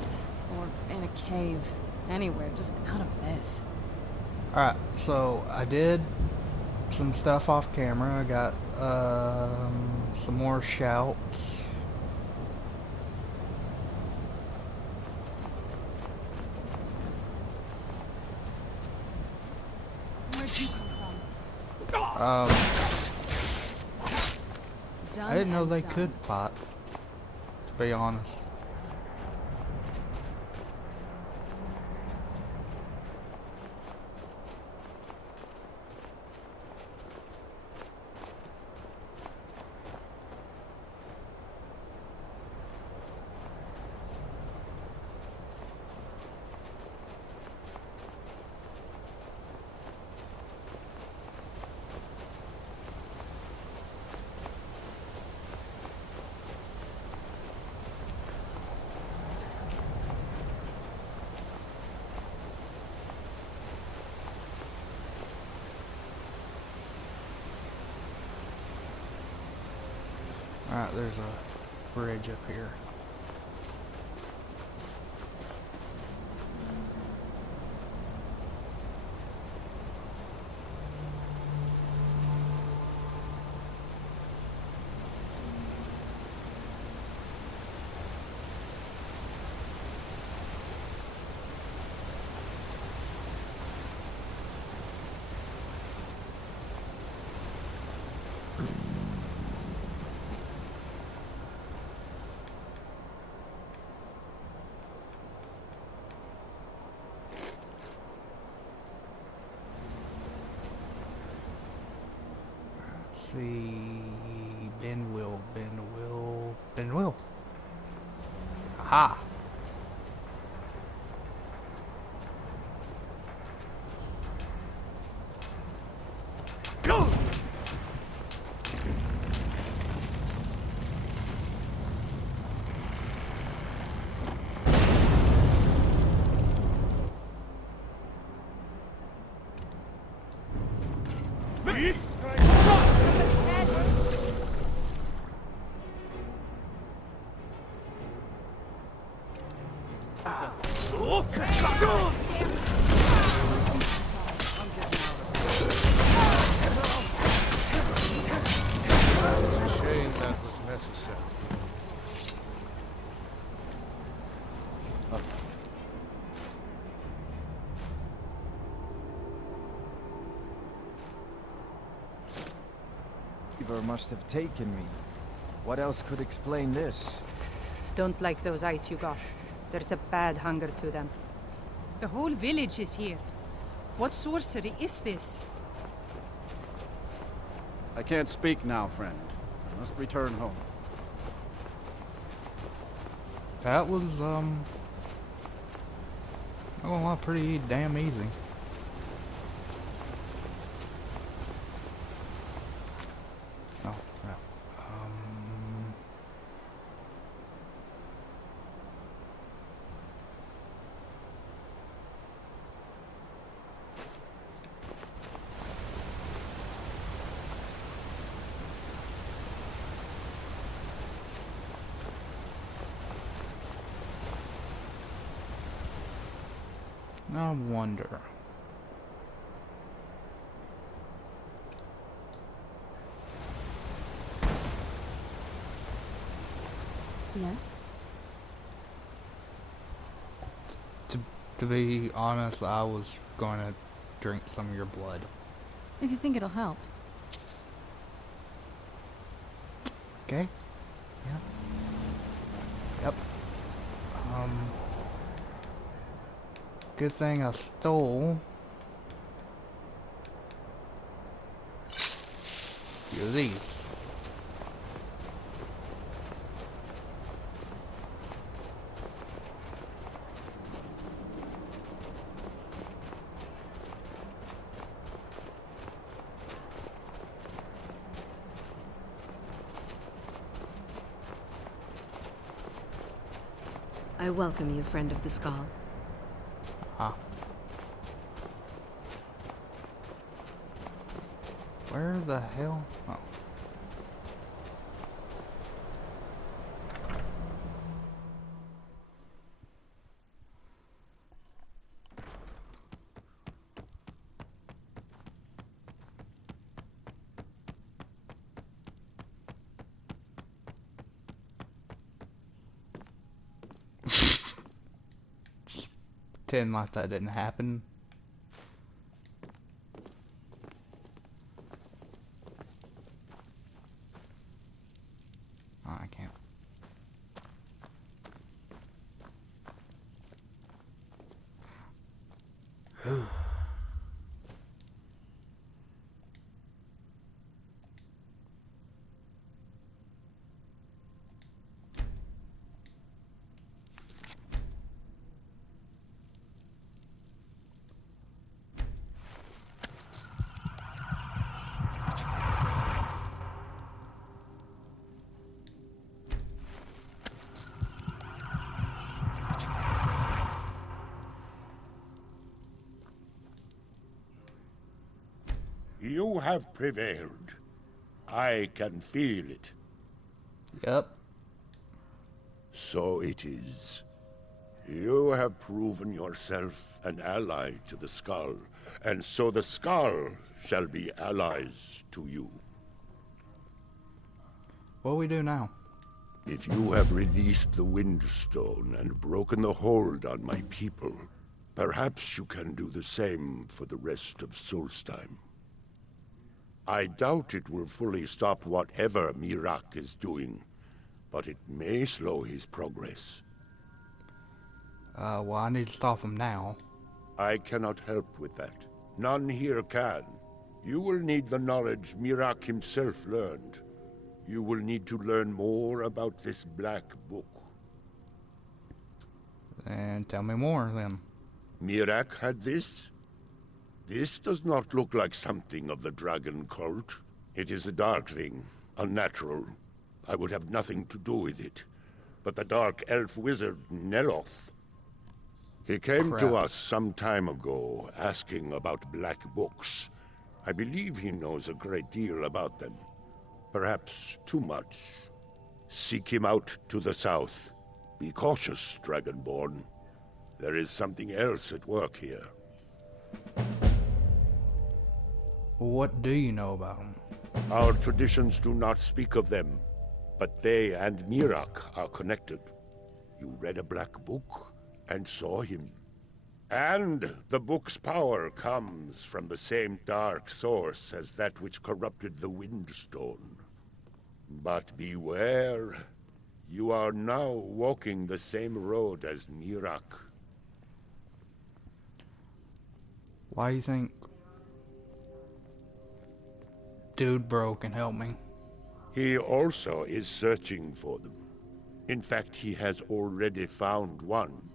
caves. Or in a cave. Anywhere, just out of this. Alright, so I did some stuff off camera. I got some more shouts. Where'd you come from? I didn't know they could fight, to be honest. Alright, there's a bridge up here. See, Ben will. Aha! Go! Must have taken me. What else could explain this? Don't like those eyes you got. There's a bad hunger to them. The whole village is here. What sorcery is this? I can't speak now, friend. I must return home. That was, not gonna lie, pretty damn easy. Oh, yeah. I wonder. Yes? To be honest, I was going to drink some of your blood. If you think it'll help. Okay? Yep. Good thing I stole a few of these. I welcome you, friend of the Skull. Ah. Where the hell? Oh. pretend like that didn't happen. Oh, I can't. Ooh. You have prevailed. I can feel it. Yep. So it is. You have proven yourself an ally to the Skull, and so the Skull shall be allies to you. What do we do now? If you have released the Windstone and broken the hold on my people, perhaps you can do the same for the rest of Solstheim. I doubt it will fully stop whatever Miraak is doing, but it may slow his progress. Well, I need to stop him now. I cannot help with that. None here can. You will need the knowledge Miraak himself learned. You will need to learn more about this black book. And tell me more, then. Miraak had this? This does not look like something of the dragon cult. It is a dark thing, unnatural. I would have nothing to do with it. But the dark elf wizard, Neloth, he came to us some time ago, asking about black books. I believe he knows a great deal about them. Perhaps too much. Seek him out to the south. Be cautious, Dragonborn. There is something else at work here. What do you know about him? Our traditions do not speak of them, but they and Miraak are connected. You read a black book and saw him. And the book's power comes from the same dark source as that which corrupted the Windstone. But beware, you are now walking the same road as Miraak. Why do you think Dude Bro can help me? He also is searching for them. In fact, he has already found one.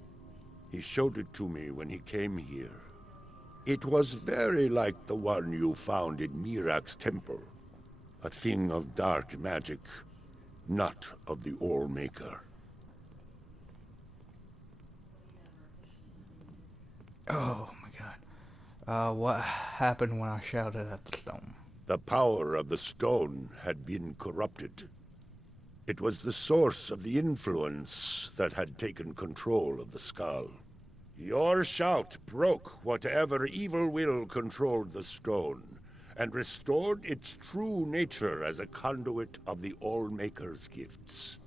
He showed it to me when he came here. It was very like the one you found in Miraak's temple. A thing of dark magic, not of the All-Maker. Oh my god. What happened when I shouted at the stone? The power of the stone had been corrupted. It was the source of the influence that had taken control of the skull. Your shout broke whatever evil will controlled the stone, and restored its true nature as a conduit of the All-Maker's gifts.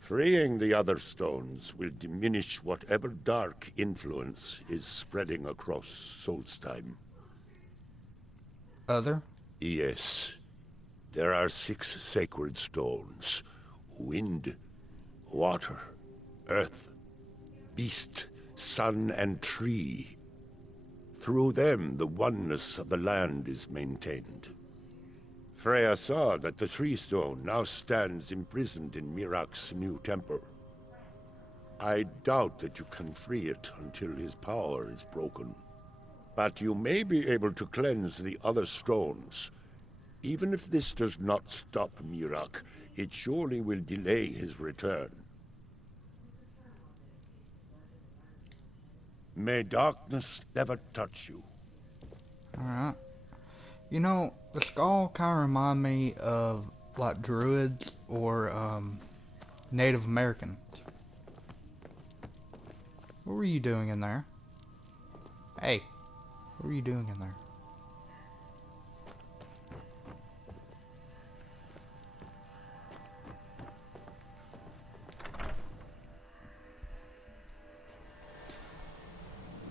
Freeing the other stones will diminish whatever dark influence is spreading across Solstheim. Other? Yes. There are 6 sacred stones. Wind, water, earth, beast, sun, and tree. Through them, the oneness of the land is maintained. Freya saw that the tree stone now stands imprisoned in Miraak's new temple. I doubt that you can free it until his power is broken. But you may be able to cleanse the other stones. Even if this does not stop Miraak, it surely will delay his return. May darkness never touch you. Alright. You know, the skull kind of remind me of, like, druids or, Native Americans. What were you doing in there? Hey, what were you doing in there?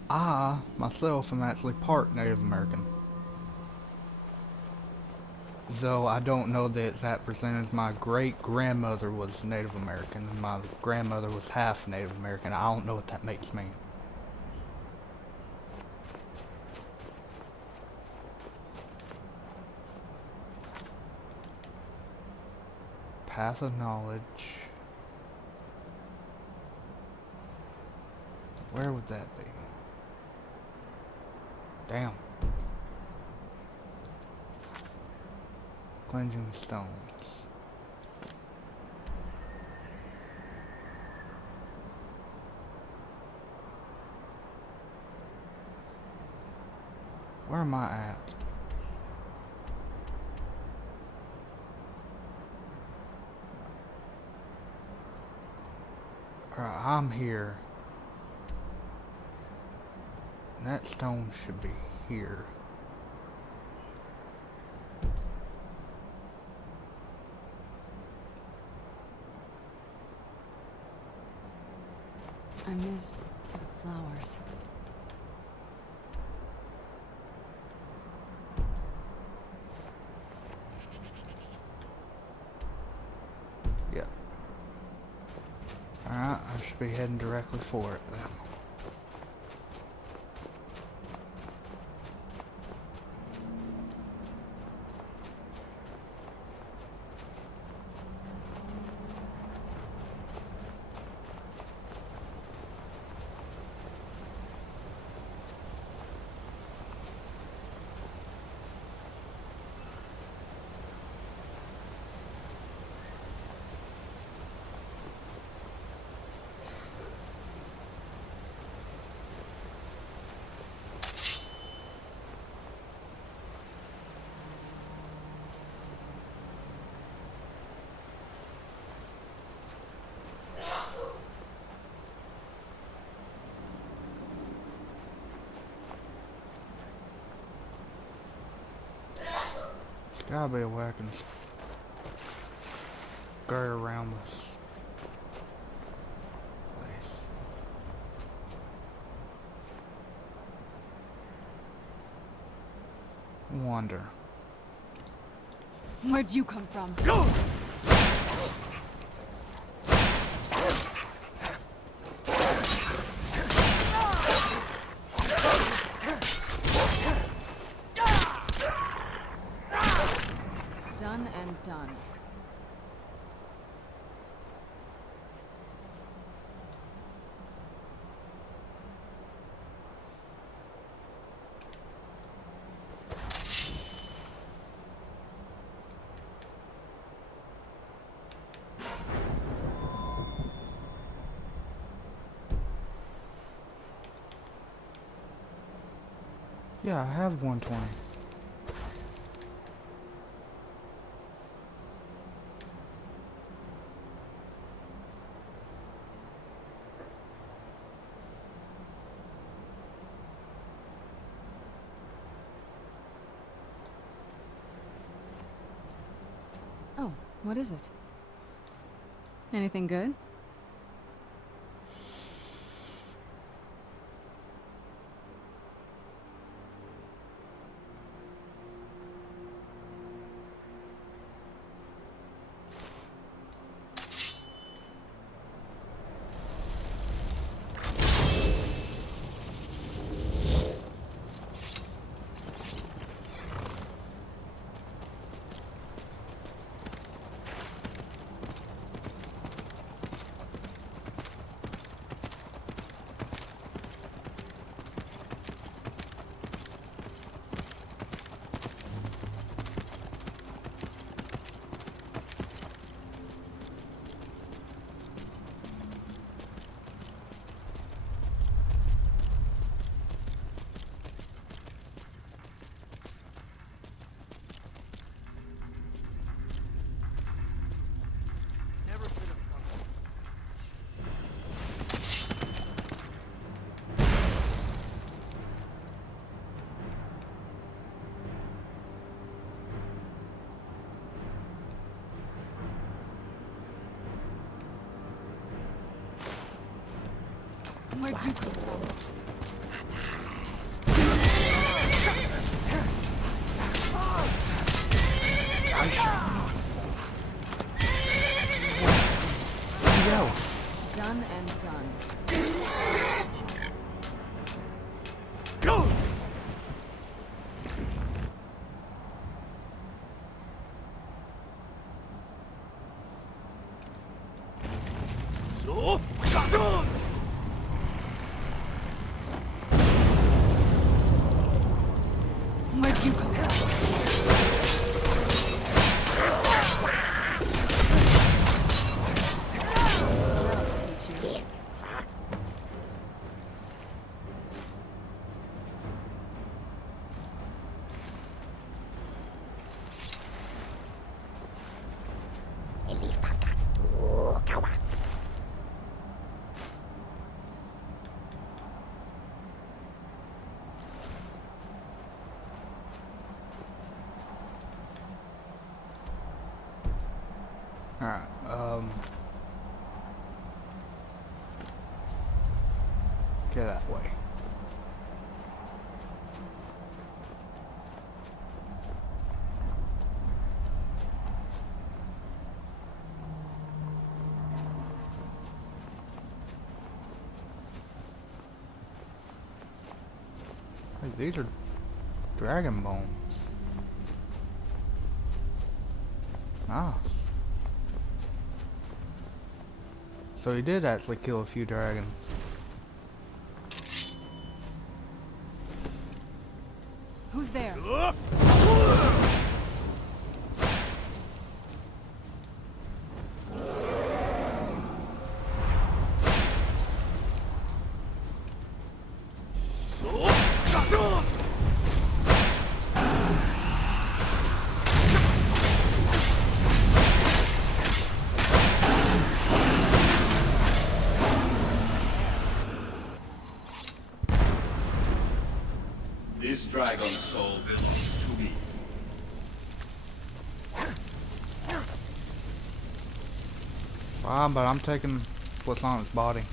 I, myself, am actually part Native American. Though I don't know the exact percentage. My great-grandmother was Native American, and my grandmother was half Native American. I don't know what that makes me. Path of knowledge. Where would that be? Damn. Cleansing stones. Where am I at? Alright, I'm here. And that stone should be here. I miss the flowers. Yep. Alright, I should be heading directly for it then. Gotta be a way I can skirt around this place. Wonder. Where'd you come from? Done and done. Yeah, I have 120. Oh, what is it? Anything good? Where'd you come from? Done and done. Go! So, Where'd you come from? That'll teach you. Alright, get that way. Hey, these are dragon bones. Ah. So he did actually kill a few dragons. Who's there? This dragon soul belongs to me. Fine, but I'm taking what's on his body.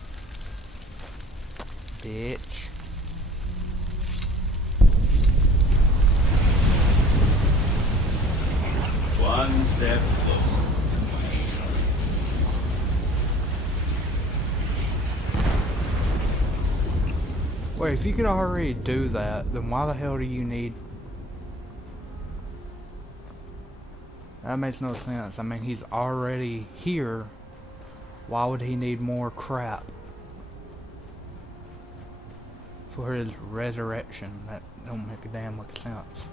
Bitch. One step closer to my return. Wait, if you could already do that, then why the hell do you need... That makes no sense. I mean, he's already here. Why would he need more crap for his resurrection? That don't make a damn lick of sense.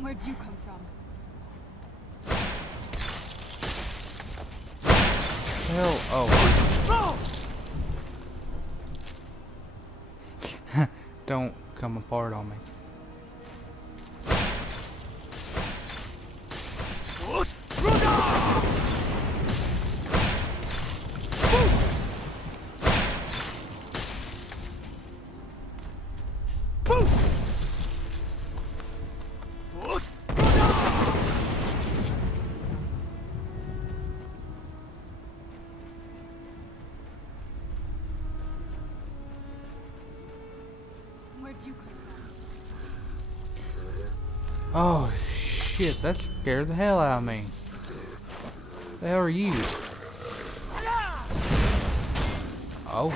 Where'd you come from? Hell, oh. Don't come apart on me. Where'd you come from? Oh shit, that scared the hell out of me. The hell are you? Oh.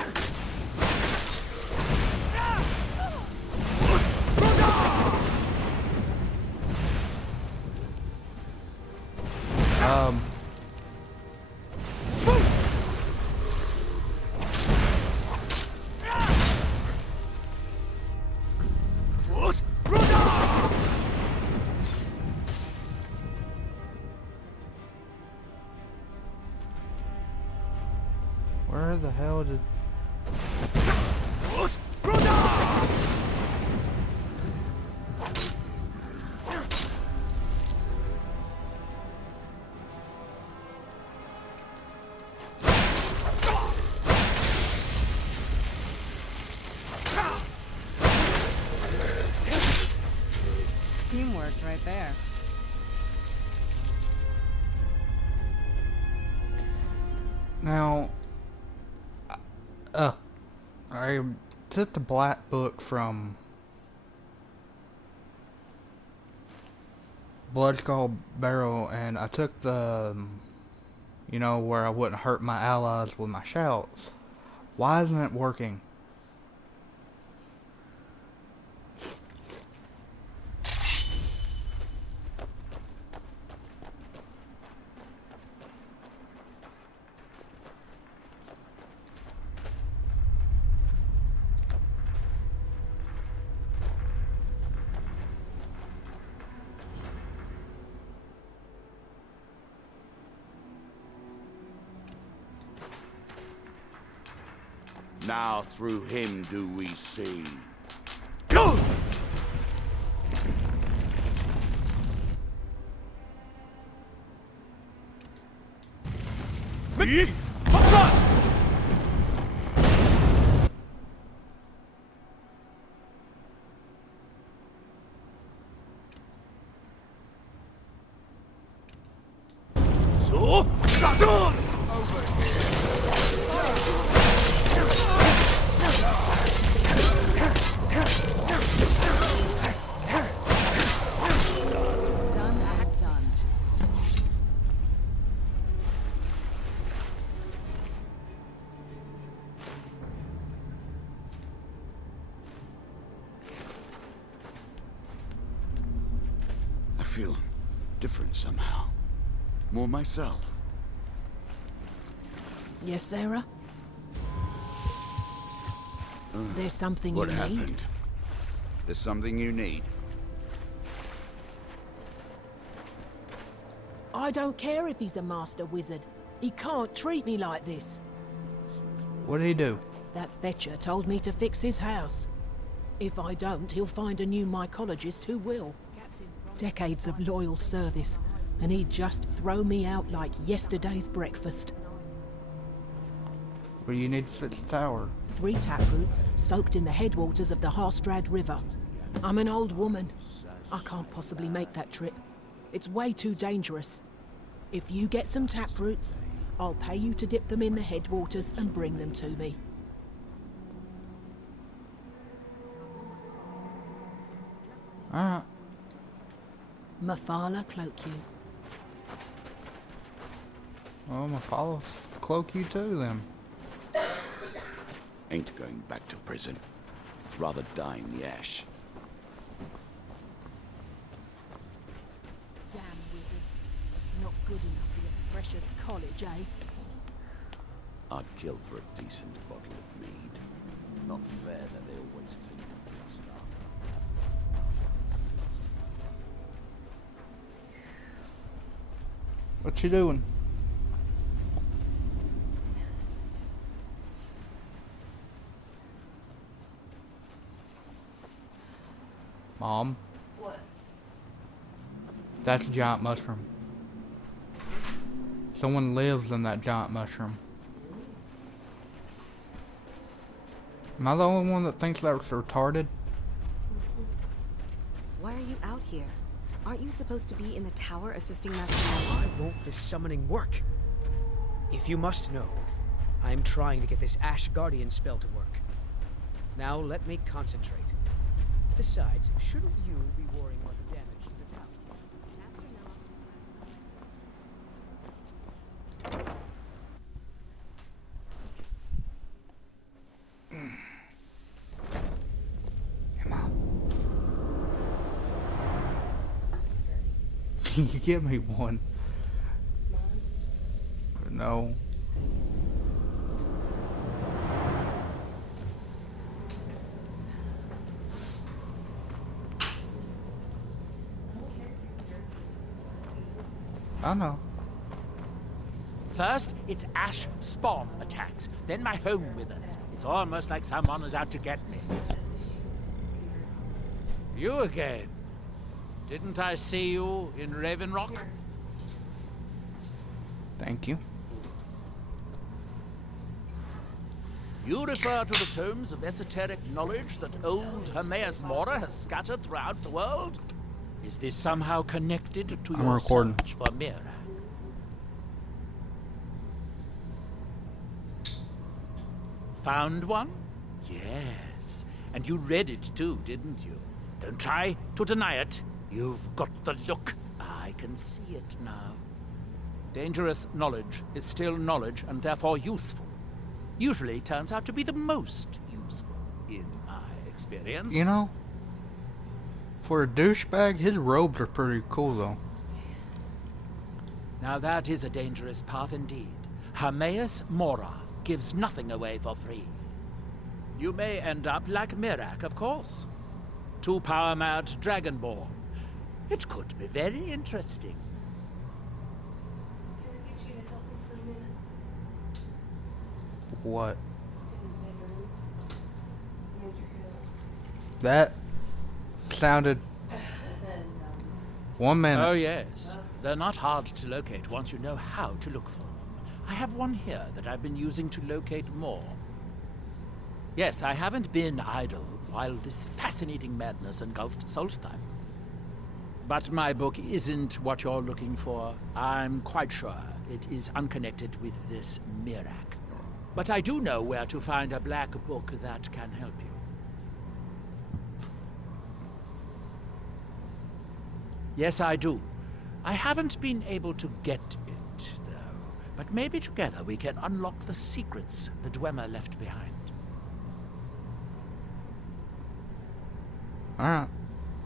Where the hell did... worked right there. Now, I took the black book from Bloodskull Barrow, and I took the, you know, where I wouldn't hurt my allies with my shouts. Why isn't it working? Now through him do we see. Done and done. I feel different somehow. More myself. Yes, Sarah? There's something What you need? happened? There's something you need. I don't care if he's a master wizard. He can't treat me like this. What did he do? That fetcher told me to fix his house. If I don't, he'll find a new mycologist who will. Decades of loyal service, and he'd just throw me out like yesterday's breakfast. What do you need to fix the tower? 3 taproots soaked in the headwaters of the Harstrad River. I'm an old woman. I can't possibly make that trip. It's way too dangerous. If you get some taproots, I'll pay you to dip them in the headwaters and bring them to me. Alright. Mafala cloak you. Well, I'm gonna follow cloak you too then. Ain't going back to prison. Rather die in the ash. Damn wizards. Not good enough for your precious college, eh? I'd kill for a decent bottle of mead. Not fair that they always take the good stuff. What you doing? Mom? What? That's a giant mushroom. Someone lives in that giant mushroom. Am I the only one that thinks that's retarded? Why are you out here? Aren't you supposed to be in the tower assisting Master Why Miller? won't this summoning work? If you must know, I am trying to get this Ash Guardian spell to work. Now let me concentrate. Besides, shouldn't you be worrying about the damage to the tower? Come on. You give me one. No. I know. First, it's ash spawn attacks, then my home withers. It's almost like someone is out to get me. You again. Didn't I see you in Raven Rock? Thank you. You refer to the tomes of esoteric knowledge that old Hermaeus Mora has scattered throughout the world? Is this somehow connected to I'm your recording. search for Mira? Found one? Yes. And you read it too, didn't you? Don't try to deny it. You've got the look. I can see it now. Dangerous knowledge is still knowledge and therefore useful. Usually turns out to be the most useful, in my experience. You know, for a douchebag, his robes are pretty cool though. Now that is a dangerous path indeed. Hermaeus Mora gives nothing away for free. You may end up like Mirak, of course. Too power-mad dragonborn. It could be very interesting. What? That sounded 1 minute. Oh yes. They're not hard to locate once you know how to look for them. I have one here that I've been using to locate more. Yes, I haven't been idle while this fascinating madness engulfed Solstheim. But my book isn't what you're looking for. I'm quite sure it is unconnected with this Mirak. But I do know where to find a black book that can help you. Yes, I do. I haven't been able to get it, though. But maybe together we can unlock the secrets the Dwemer left behind. Alright.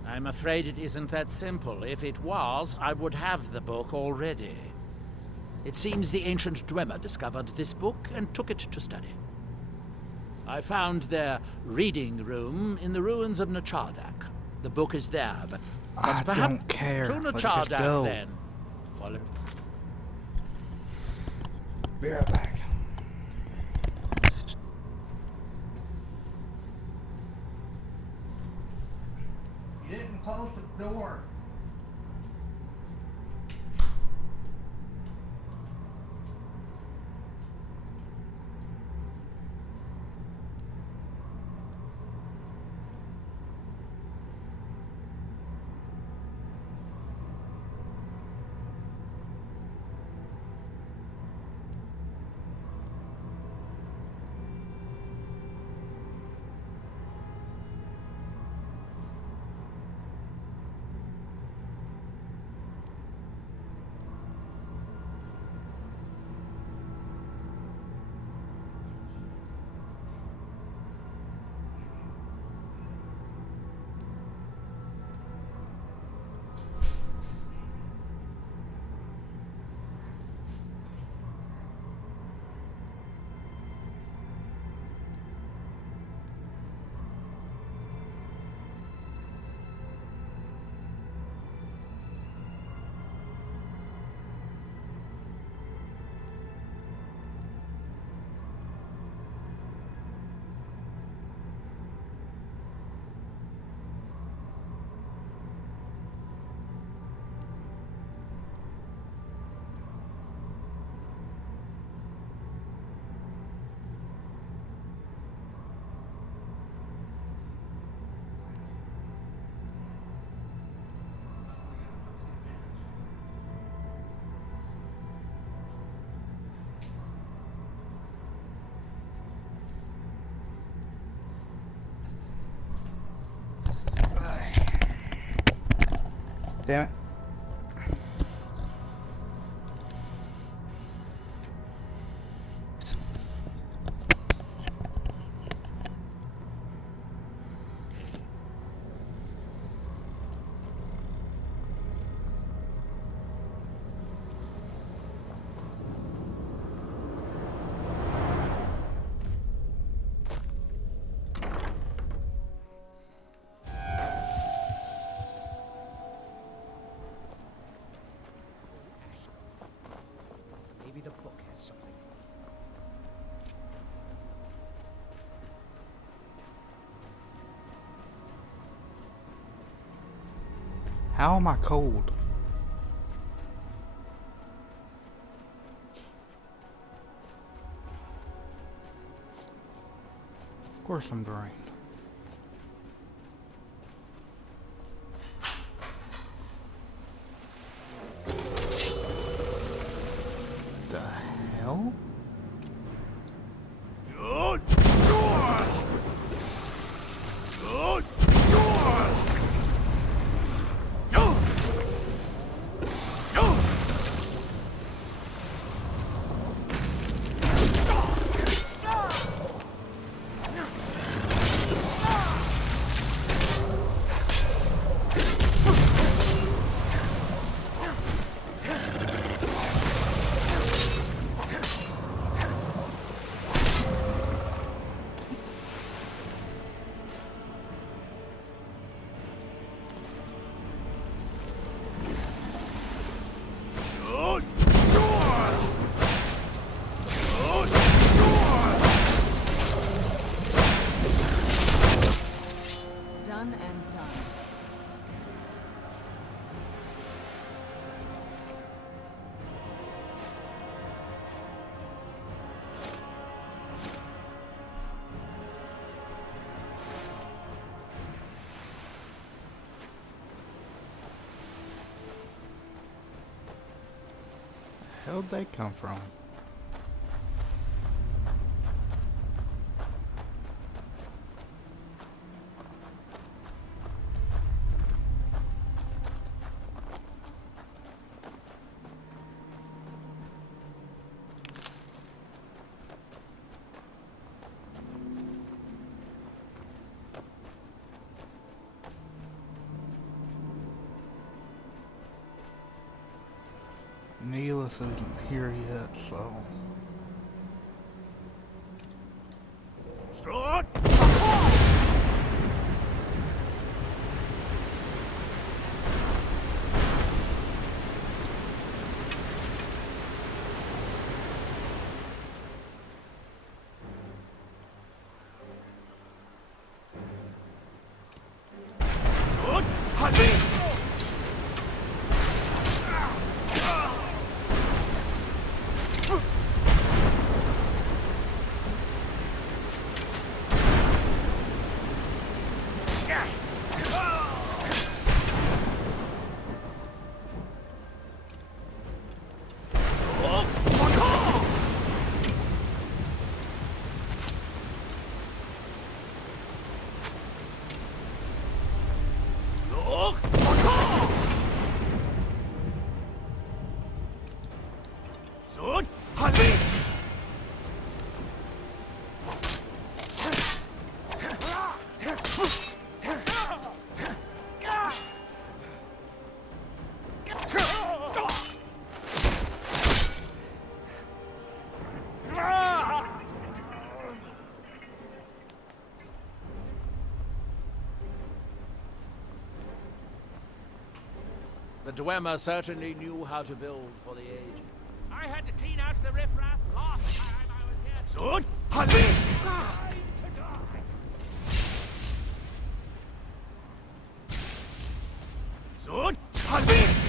I'm afraid it isn't that simple. If it was, I would have the book already. It seems the ancient Dwemer discovered this book and took it to study. I found their reading room in the ruins of Nachardak. The book is there, but I perhaps don't care. to Let's just Nachardak go. then. Follow. Be right back. You didn't close the door. Damn it. Maybe the book has something. How am I cold? Of course I'm drained. hell? Done and done. How'd they come from? Neelis isn't here yet, so... Start! The Dwemer certainly knew how to build for the age. I had to clean out the riffraff last time I was here. Sword! Honey! Sword! Honey!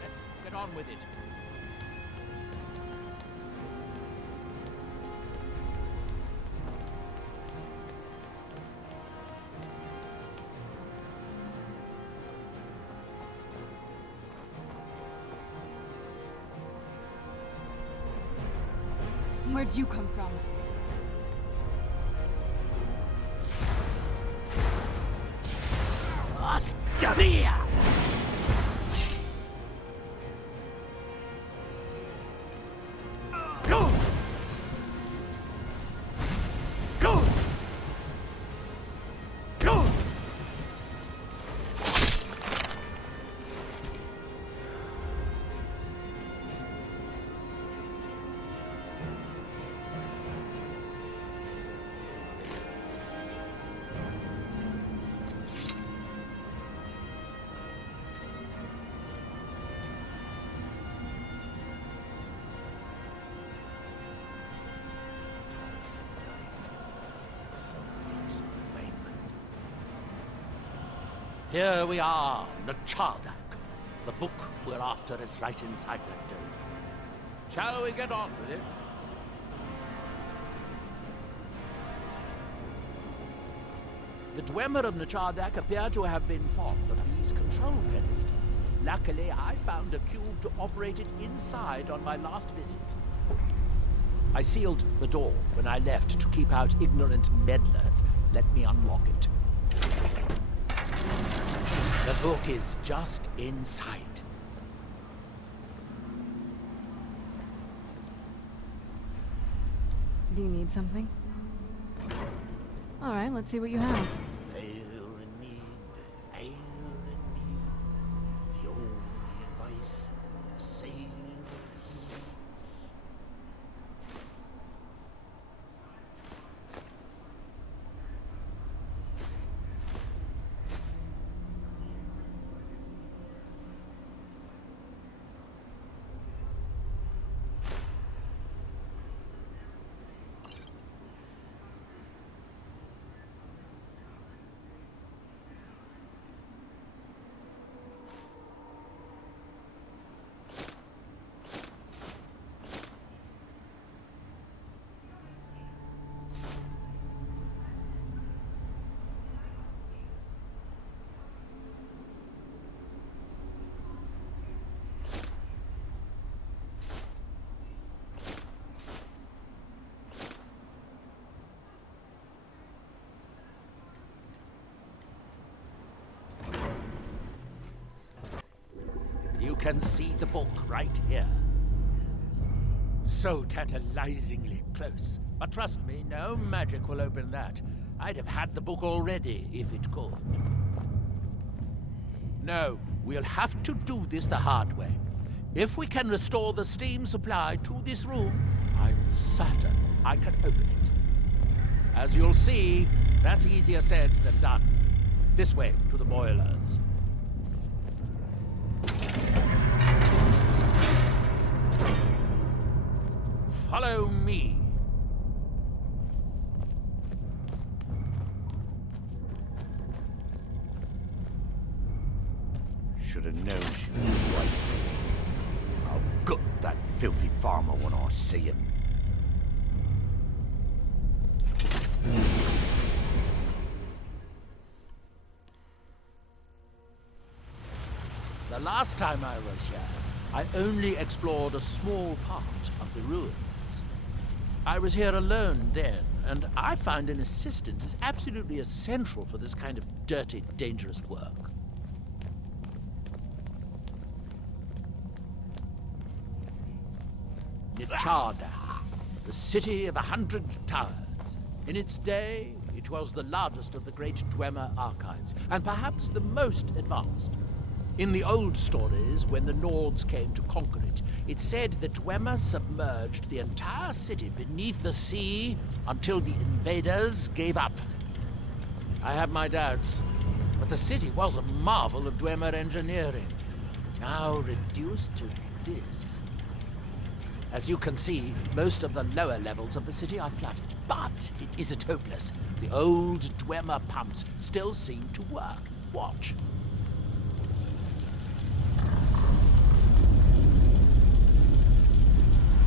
Let's get on with it. Where'd you come from? Here we are, Nachardak. The book we're after is right inside that dome. Shall we get on with it? The Dwemer of Nachardak appear to have been fond of these control pedestals. Luckily, I found a cube to operate it inside on my last visit. I sealed the door when I left to keep out ignorant meddlers. Let me unlock it. The book is just inside. Do you need something? All right, let's see what you have. You can see the book right here. So tantalizingly close. But trust me, no magic will open that. I'd have had the book already if it could. No, we'll have to do this the hard way. If we can restore the steam supply to this room, I'm certain I can open it. As you'll see, that's easier said than done. This way, to the boilers. Follow me. Should have known she was right. I'll gut that filthy farmer when I see him. The last time I was here, I only explored a small part of the ruins. I was here alone then, and I find an assistant is absolutely essential for this kind of dirty, dangerous work. Nachardak, the city of 100 towers. In its day, it was the largest of the great Dwemer archives, and perhaps the most advanced. In the old stories, when the Nords came to conquer it, it said that Dwemer submerged the entire city beneath the sea until the invaders gave up. I have my doubts, but the city was a marvel of Dwemer engineering, now reduced to this. As you can see, most of the lower levels of the city are flooded, but it isn't hopeless. The old Dwemer pumps still seem to work. Watch.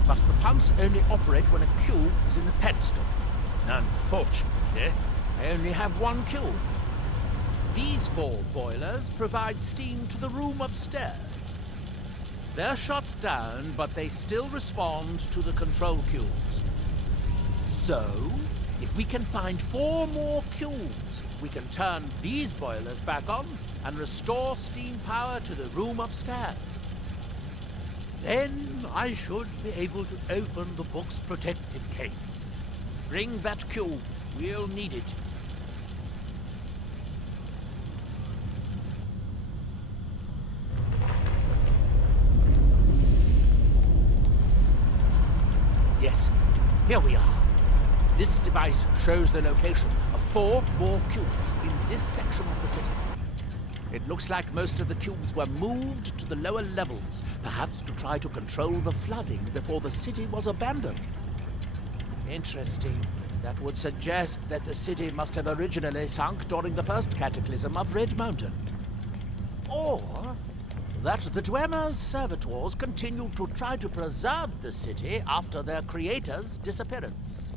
But the pumps only operate when a cube is in the pedestal. Unfortunately, I only have one cube. These 4 boilers provide steam to the room upstairs. They're shut down, but they still respond to the control cubes. So, if we can find 4 more cubes, we can turn these boilers back on and restore steam power to the room upstairs. Then I should be able to open the book's protective case. Bring that cube. We'll need it. Yes, here we are. This device shows the location of 4 more cubes in this section of the city. It looks like most of the cubes were moved to the lower levels, perhaps to try to control the flooding before the city was abandoned. Interesting. That would suggest that the city must have originally sunk during the first cataclysm of Red Mountain. Or that the Dwemer's servitors continued to try to preserve the city after their creator's disappearance.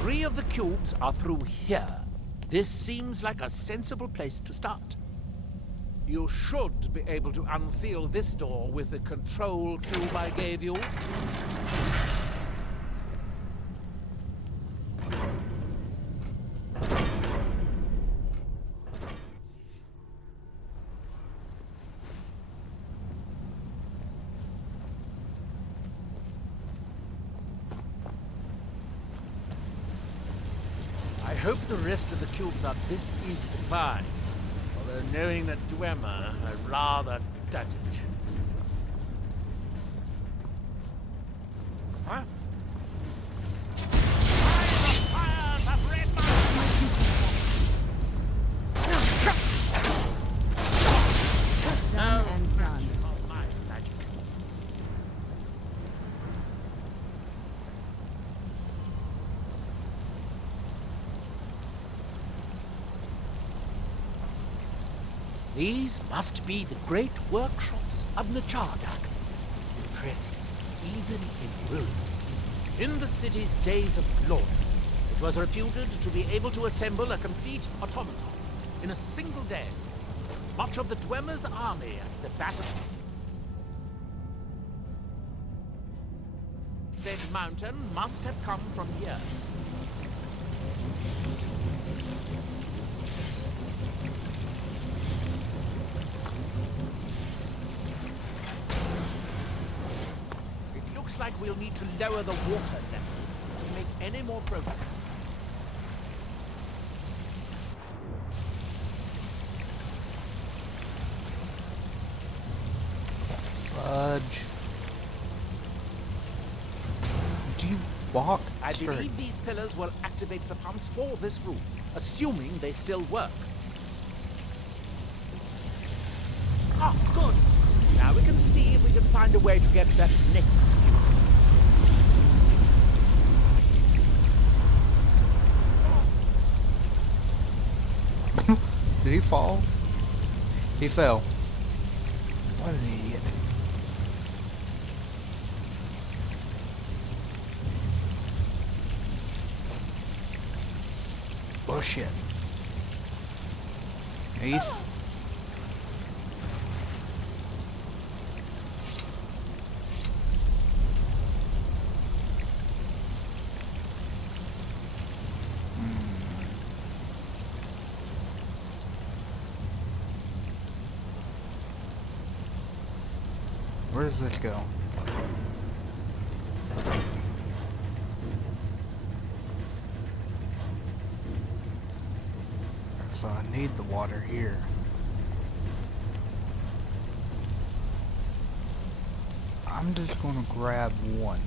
3 of the cubes are through here. This seems like a sensible place to start. You should be able to unseal this door with the control cube I gave you. I hope the rest of the cubes are this easy to find. Although knowing that Dwemer, I rather doubt it. Huh? Done and done. These must be the great workshops of Nachardak. Impressive, even in ruins. In the city's days of glory, it was reputed to be able to assemble a complete automaton in a single day. Much of the Dwemer's army at the battle Red Mountain must have come from here. Like we'll need to lower the water level to make any more progress. Fudge. Do you walk? I believe these pillars will activate the pumps for this room, assuming they still work. Ah, good. Now we can see if we can find a way to get that next cube. Did he fall? He fell. What an idiot. Bullshit. He's... Where does this go? need the water here. I'm just gonna grab one.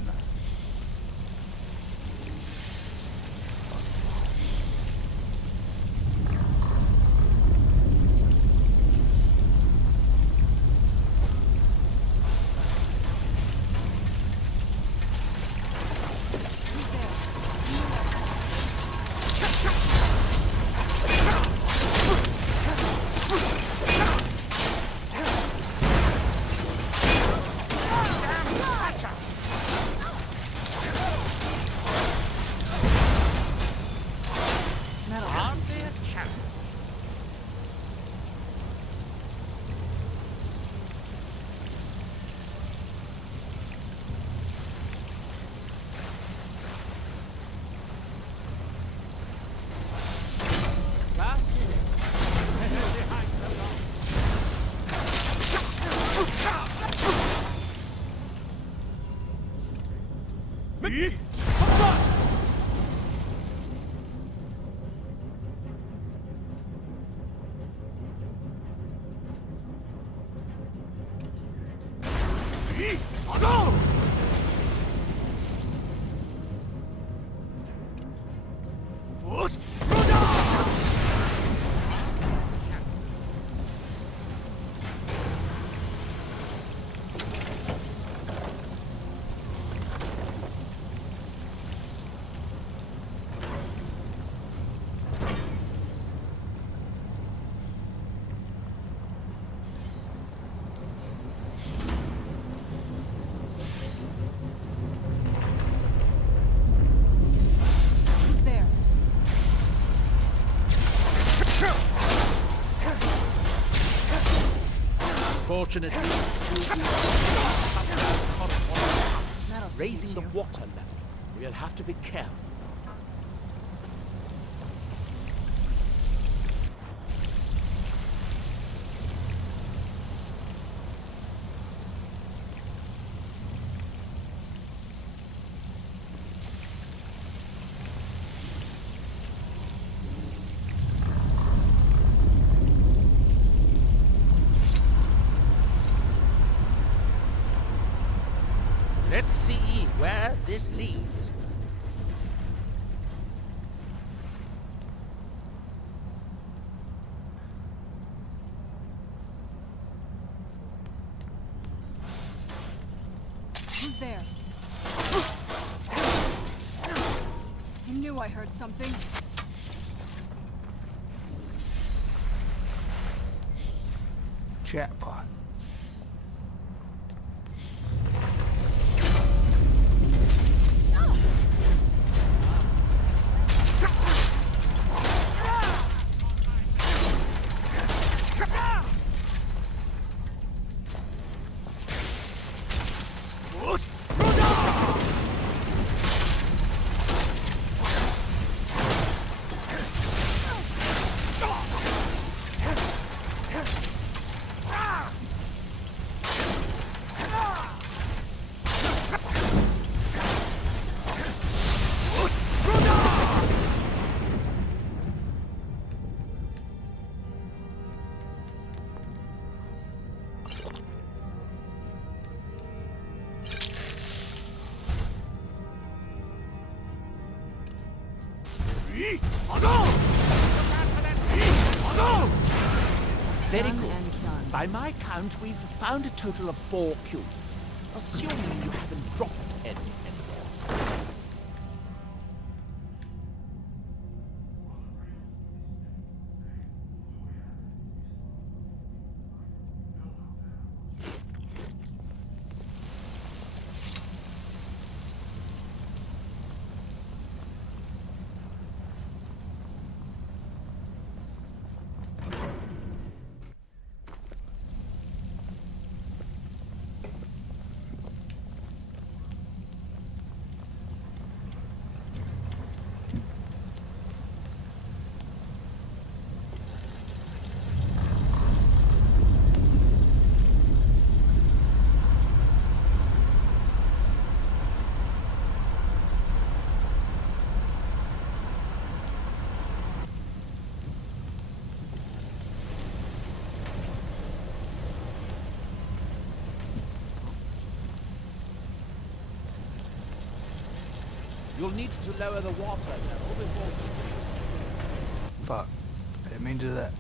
Fortunately, raising the water level. We'll have to be careful. Let's see where this leads. Who's there? I knew I heard something. Chatbot. Very good. By my count, we've found a total of 4 cubes. Assuming you haven't dropped any anymore. You'll need to lower the water level before you... Fuck. I didn't mean to do that.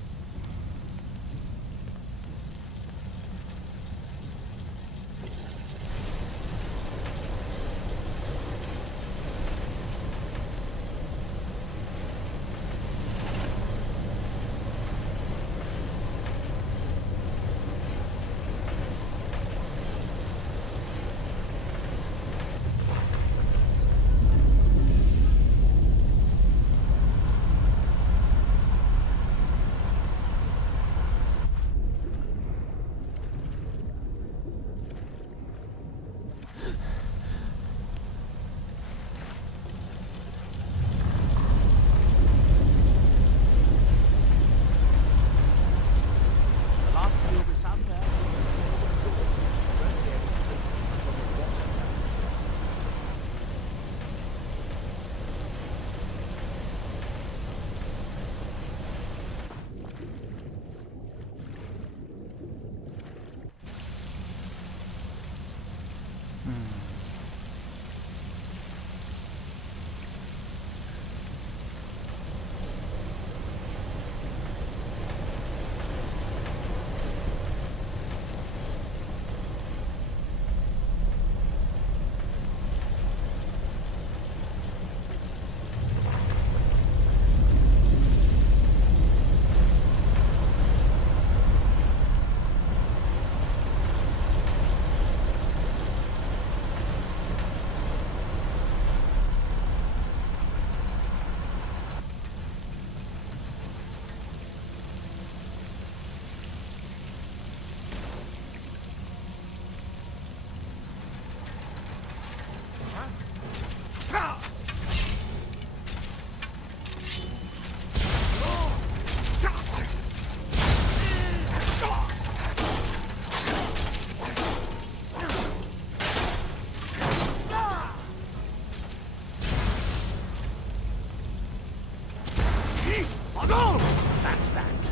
That's that.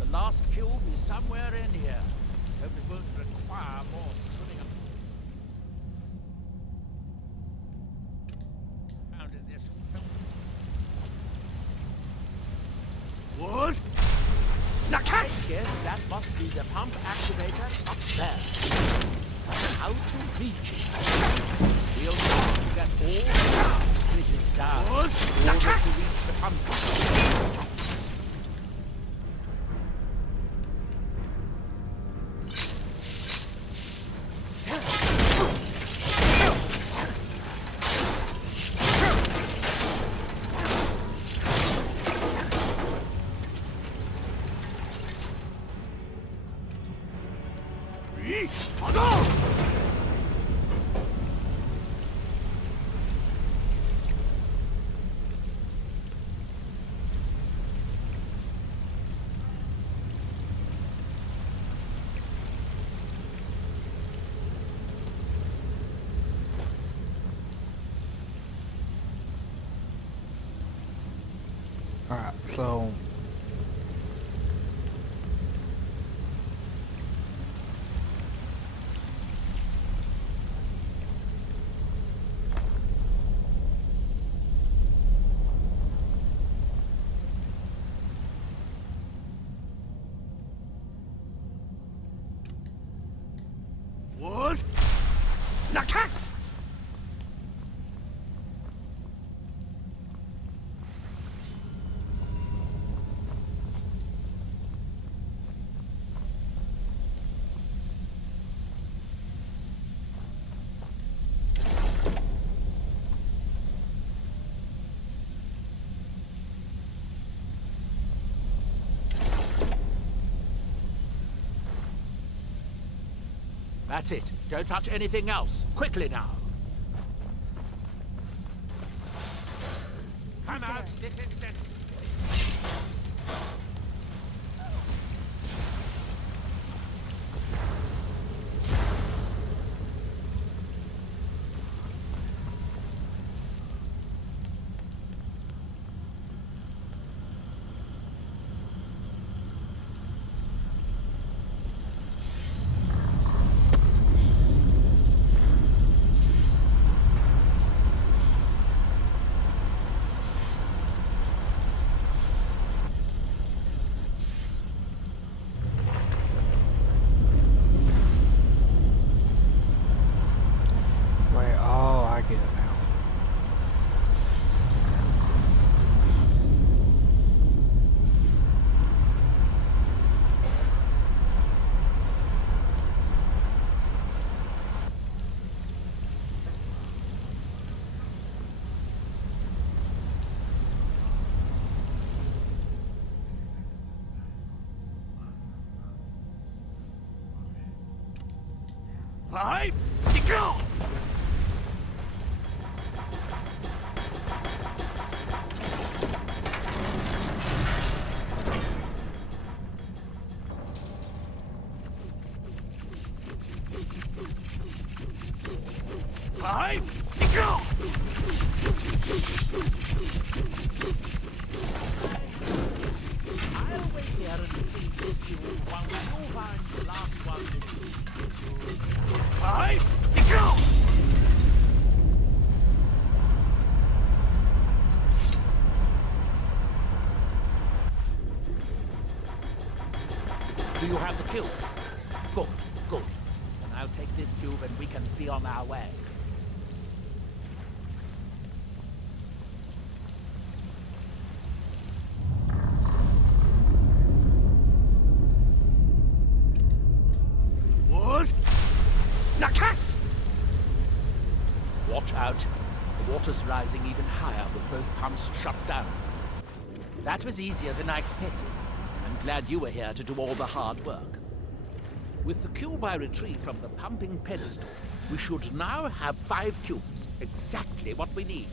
The last cube is somewhere in here. Hope it won't require more swimming up. Found in this film. What? I guess that must be the pump activator up there. But how to reach it? We'll need to get all the bridges down in order to reach the pump. Alright, so What? Nakas! That's it. Don't touch anything else. Quickly now. Come out this instant. Do you have the cube? Good, good. Then I'll take this cube and we can be on our way. What? Nakas! Watch out. The water's rising even higher with both pumps shut down. That was easier than I expected. I'm glad you were here to do all the hard work. With the cube I retrieved from the pumping pedestal, we should now have 5 cubes, exactly what we need.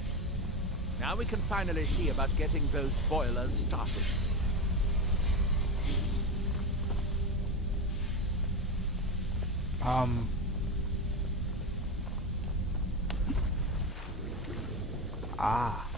Now we can finally see about getting those boilers started. Ah.